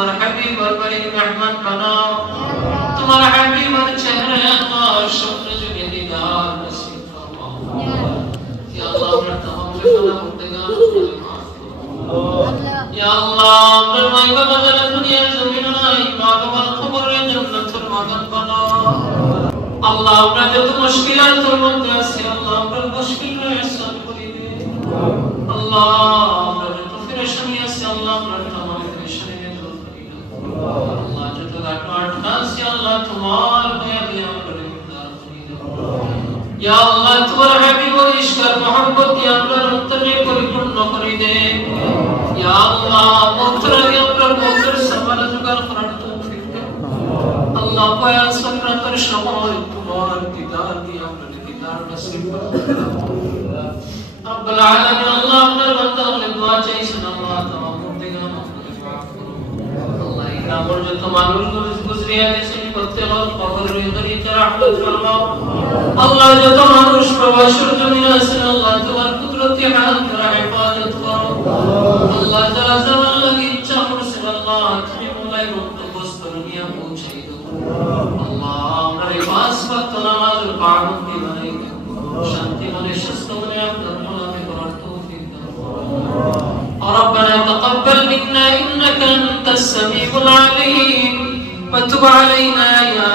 তোমার হাবিব আর বড় মেহমান বানাও তোমার হাবিব আর চেহারা আল্লাহ স্বপ্নে যুগে দিদার নসিব ফরমাও ইয়া আল্লাহ আমরা तमाम গুনাহ করতে গান ইয়া আল্লাহ আমরা মাই বাবা যারা দুনিয়ার জমিনে নাই মা বাবার কবরে জান্নাতুল মাকান বানাও আল্লাহ আমরা যত মুশকিলাতের মধ্যে আছি আল্লাহ আমরা মুশকিলকে আসান করে দে আল্লাহ আমরা যত পেরেশানি আছে আল্লাহ আমরা तमाम পেরেশানি দূর করে দাও আল্লাহ যত ঘাট আছে আল্লাহ তোমার দয়া দিয়ে আমাদের উদ্ধার করে দাও ইয়া আল্লাহ তোমার হাবিবের ইশকার mohabbat কি আমরা অন্তরে পরিপূর্ণ করে দে ইয়া আল্লাহ মওতরে আমরা মওতের সমাল জোগাড় করার তৌফিক দাও আল্লাহ পায়া সকরাতের সময় তোমার দিদার দিয়ে আমরা দিদার নসিব করো রব্বুল আলামিন আল্লাহ আপনার বান্দা হলে দোয়া চাইছেন আল্লাহ তামাম গুনাহ মাফ করো আল্লাহ এই গ্রামের যত মানুষ গুজরিয়া গেছে প্রত্যেকের কবরের ভিতরে রহমত ফরমাও আল্লাহ যত মানুষ প্রবাসের জমিনে আছেন আল্লাহ তোমার কুদরতি হাত দ্বারা হেফাজত করো আল্লাহ যারা জানার লাগি ইচ্ছা করছেন আল্লাহ তুমি মোলাই বস্তু দুনিয়া পৌঁছাই দাও আল্লাহ আমরা এই পাঁচ ওয়াক্ত নামাজের পাবন্দি বানাই দাও শান্তি মনে সুস্থ মনে আপনার গোলামি করার তৌফিক দাও ربنا تقبل منا إنك أنت السميع العليم وتب علينا يا